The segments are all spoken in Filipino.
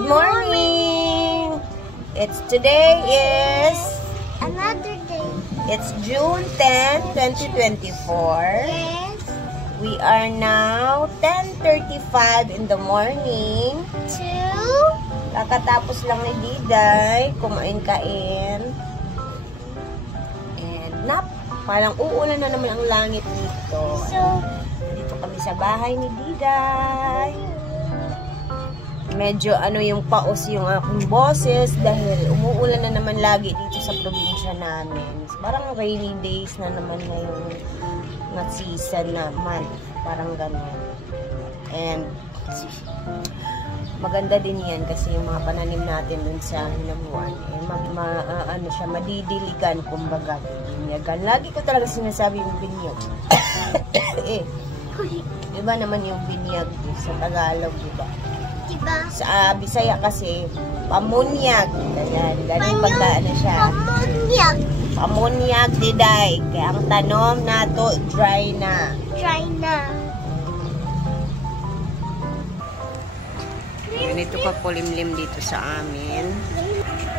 Good morning! Today is another day. It's June 10, 2024. Yes. We are now 10:35 in the morning. Kakatapos lang ni Diday kumain-kain. And parang uulan na naman ang langit dito. So, dito kami sa bahay ni Diday. Medyo yung paos yung aking boses dahil umuulan na naman lagi dito sa probinsya namin. Parang rainy days na naman ngayong season na month. Parang ganun. And maganda din yan kasi yung mga pananim natin dun sa hinamuan. Madidiligan, kumbaga. Binyagan. Lagi ko talaga sinasabi yung binyag. Diba naman yung binyag sa Tagalog, diba? diba? Sa Bisaya kasi, pamunyag. Ganun pagka siya. Pamunyag. Pamunyag, Diday. Kaya ang tanom na to, dry na. Dry na. Ganito pa pulimlim dito sa amin.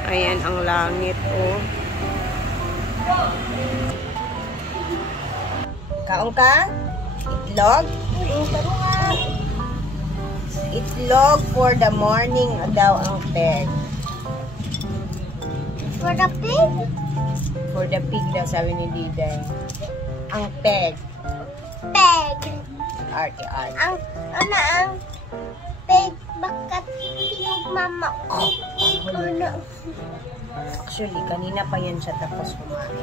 Ayan ang langit, oh. Kaong ka? Itlog? Itlog for the morning daw ang peg. For the pig? For the pig daw, sabi ni Diday. Ang peg. Peg. Arte. Ang peg. Bakit pinog mama ko? Actually, kanina pa yan siya tapos kumain.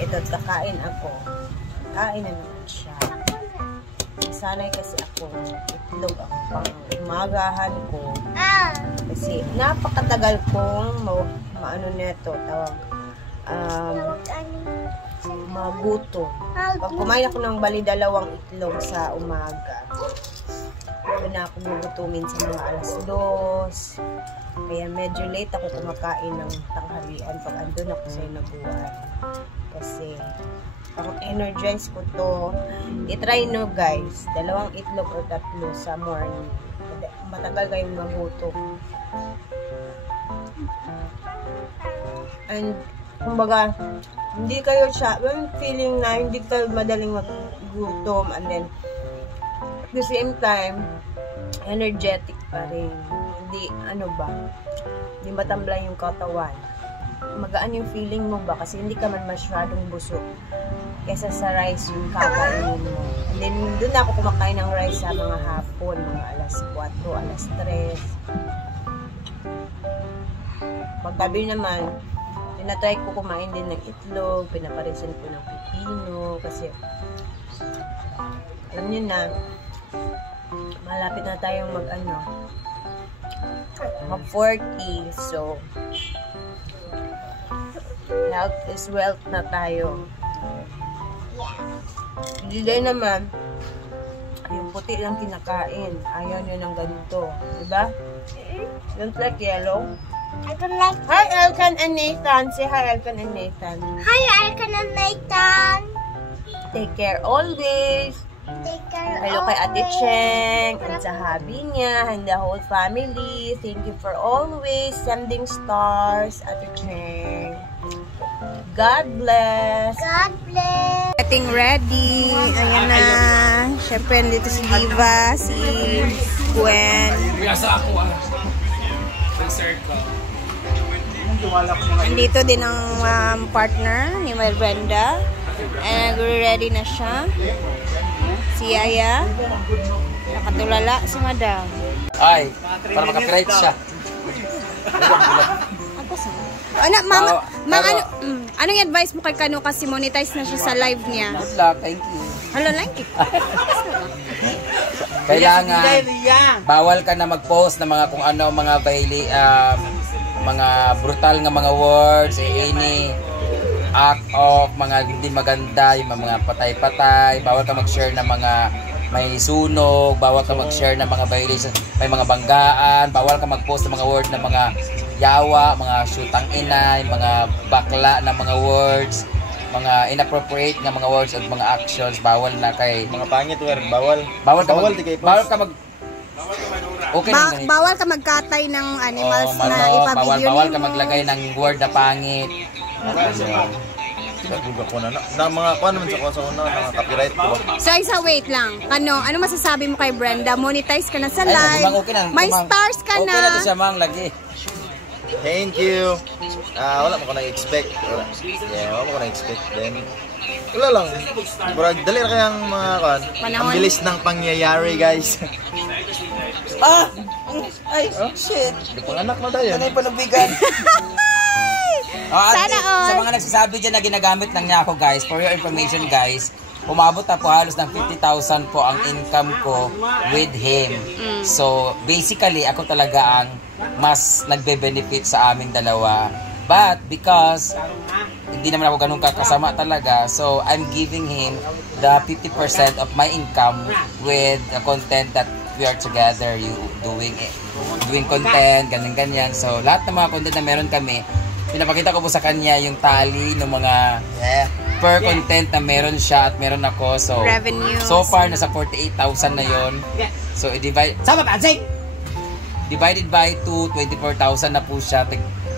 Ito't kakain ako. Kain na naman siya. Sanay kasi ako. Itlog ako pang umagahan ko. Kasi napakatagal kong neto, tawag. Magutom. Pag kumain ako ng bali 2 itlog sa umaga, doon na ako gugutumin sa mga alas 2. Kaya medyo late ako kumakain ng tanghalian pag andun ako sa inaguan. Kasi pang energize ko to. I-try nyo guys. 2 itlog o 3 sa morning. Matagal kayong magutom. And kumbaga, hindi kayo feeling na hindi kayo madaling magutom, and then at the same time energetic pa rin. Hindi hindi matambla yung katawan. Magaan yung feeling mo ba kasi hindi ka man masyadong busog kesa sa rice yung kakainin mo. And then doon ako kumakain ng rice sa mga hapon, mga alas 4, alas 3. Paggabi naman, tinatry ko kumain din ng itlog, pinaparisan ko ng pipino kasi alam nyo na, malapit na tayong mag 40. So, health is wealth na tayo. Hindi din naman, yung puti lang kinakain. Ayaw nyo ng ganito. Diba? Don't like yellow? I don't like it. Hi, Elkan and Nathan. Say hi, Elkan and Nathan. Hi, Elkan and Nathan. Take care always. Take care. Hello kay Ate Cheng and sa hubby niya and the whole family. Thank you for always sending stars, Ate Cheng. God bless. God bless. Getting ready. Ayan na. Siyempre, dito si Diva, si Gwen. Andito din ang partner ni my Brenda. And ready na siya. Si Yaya. Nakatulala si Madam. Ay, para maka-copyright siya. Anong advice mo kay Kano kasi monetize na siya sa live niya? Good luck, thank you. Hello, thank you. Kailangan, bawal ka na mag-post ng mga kung ano, mga brutal nga mga words, any act of mga hindi maganda, yung mga patay-patay, bawal ka mag-share ng mga may sunog, bawal ka mag-share ng mga violation, may mga banggaan, bawal ka mag-post ng mga word ng mga yawa, mga shootang inay, mga bakla na mga words, mga inappropriate na mga words at mga actions, bawal na kay mga pangit word, bawal ka mag Okay lang ganito. Bawal ka magkatay ng animals na ipa-video bawal ka mo. maglagay ng word na pangit. Na mga kuan naman sa una, mga copyright ko. So isa wait lang. Ano masasabi mo kay Brenda? Monetize ka na sa Ay, live. Mang, okay na, May Mang. stars ka Okay na. na to siya, Mang, lagi. Thank you. Wala mo ko na-expect. Wala mo ko na-expect. Then, wala lang. Brag, dali na kayang mga kuan. Ang bilis ng pangyayari, guys. Ay, shit. Panganak na tayo. Ano yung panubigan? Sana all. Sa mga nagsasabi dyan na ginagamit lang niya ako, guys, for your information, guys, umabot na po halos ng 50,000 po ang income ko with him. So, basically, ako talaga ang mas nagbe-benefit sa aming dalawa. But, because hindi naman ako ganun kakasama talaga, so I'm giving him the 50% of my income with the content that we are together, doing content, ganyan-ganyan. So, lahat ng mga content na meron kami, pinapakita ko po sa kanya yung tali ng mga per content na meron siya at meron ako. So, Revenues. so far, nasa 48,000 na yon. So, divided by 2, 24,000 na po siya.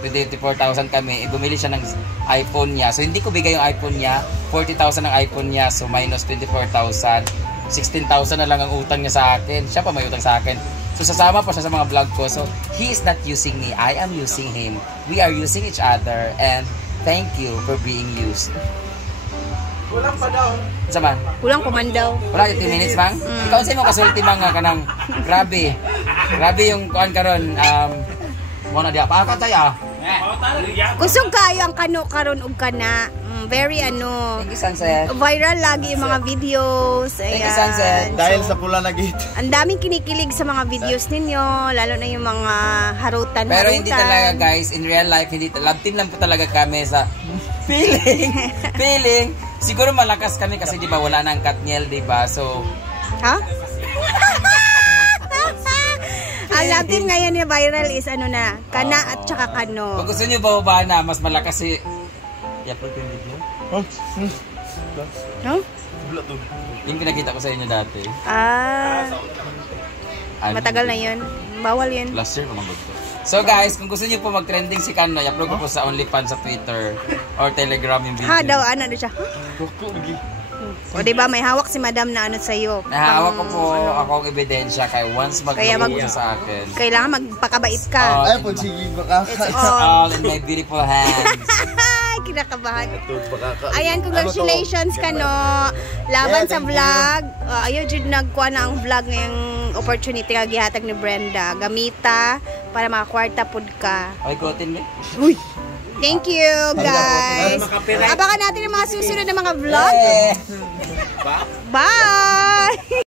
24,000 kami. Bumili siya ng iPhone niya. So, hindi ko bigay yung iPhone niya. 40,000 ang iPhone niya. So, minus 24,000. 16,000 na lang ang utang niya sa akin. Siya pa may utang sa akin. So, sasama pa siya sa mga vlog ko. So, he is not using me. I am using him. We are using each other. And thank you for being used. Kulang pa daw. Saman? Kulang kumandaw. Wala, 15 minutes, Mang? Ikaw sa'yo mo kasulti, Mang, nga kanang grabe. Grabe yung kuhan karon. Muna diya. Paaka tayo. Kusog kayo ang kano karon og kana. Very Thank you, Sunset. viral lagi yung mga videos. Thank you, Sunset. Dahil sa pula na gate. Ang daming kinikilig sa mga videos ninyo, lalo na yung mga harutan. Pero hindi talaga, guys, in real life, hindi love team lang po talaga kami sa feeling. Siguro malakas kami kasi 'di ba wala nang Katniel, 'di ba? So, Ha? Ang love team ngayon yung viral is ano na, kana at saka kano. pag gusto niyo bababa na mas malakas si i-upload ko yung video. No? Yung pinakita ko sa inyo dati. Matagal na yun. Bawal yun. Last year kumabot ko. So guys, kung gusto niyo po mag-trending si Kano, i-upload ko po sa OnlyFans sa Twitter or Telegram yung video. Ha daw, ano siya? O diba, may hawak si madam na ano sa'yo. Nahawak ko po akong ebidensya kaya once mag-upload sa akin. Kailangan magpakabait ka. Ay, po, sige, baka. It's all in my beautiful hands. Kinakabahan. Ayan, congratulations ka no. Laban sa vlog. Ayaw jud nagkuha na ang vlog ngayong opportunity nga gihatag ni Brenda. Gamita para makakwarta pud ka. Okay, gotin mo. Uy. Thank you, guys. Abangan natin ang mga susunod na mga vlog. Bye!